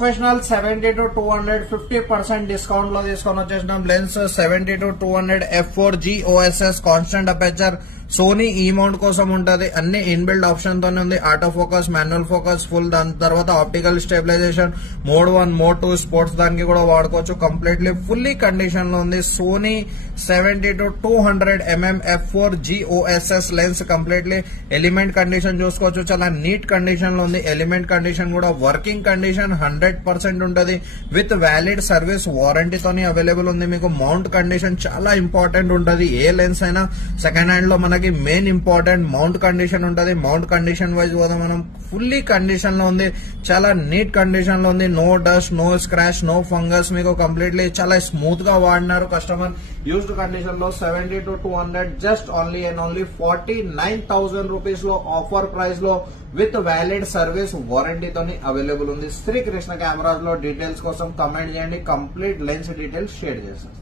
Professional 70 to 200 50% discount లో తీసుకొని వచ్చేసినాం. Lens 70 to 200 f4G OSS constant aperture Sony E mount కోసం ఉంటది. అన్ని ఇన్బిల్డ్ ఆప్షన్ తోనే ఉంది. Auto focus, manual focus, full, దాని తర్వాత optical stabilisation, mode 1 mode 2 sports దానికి కూడా వాడుకోవచ్చు. కంప్లీట్లీ ఫుల్లీ కండిషన్ లో ఉంది. Sony 70 to 200 mm f4G OSS lens completely element condition చూసుకోవచ్చు. చాలా నీట్ కండిషన్ లో ఉంది. ఎలిమెంట్ కండిషన్ కూడా వర్కింగ్ కండిషన్ 100% ఉంటది. విత్ వ్యాలిడ్ సర్వీస్ వారంటీతోని అవైలబుల్ ఉంది. మీకు మౌంట్ కండిషన్ చాలా ఇంపార్టెంట్ ఉంటది. ఏ లెన్స్ అయినా సెకండ్ హ్యాండ్ లో మనకి మెయిన్ ఇంపార్టెంట్ మౌంట్ కండిషన్ ఉంటది. మౌంట్ కండిషన్ వైజ్ కూడా మనం ఫుల్లీ కండిషన్ లో ఉంది. చాలా నీట్ కండిషన్ లో ఉంది. No dust, no scratch, no fungus. మీకు కంప్లీట్లీ చాలా స్మూత్ గా వాడినారు కస్టమర్. యూజ్డ్ కండిషన్ లో 70 to 200 just only and only 49,000 rupees లో ఆఫర్ ప్రైస్ లో విత్ వ్యాలిడ్ సర్వీస్ వారంటీతోని అవైలబుల్ ఉంది. శ్రీకృష్ణ కెమెరాస్ లో డీటెయిల్స్ కోసం కమెంట్ చేయండి. కంప్లీట్ లెన్స్ డీటెయిల్స్ షేర్ చేస్తాను.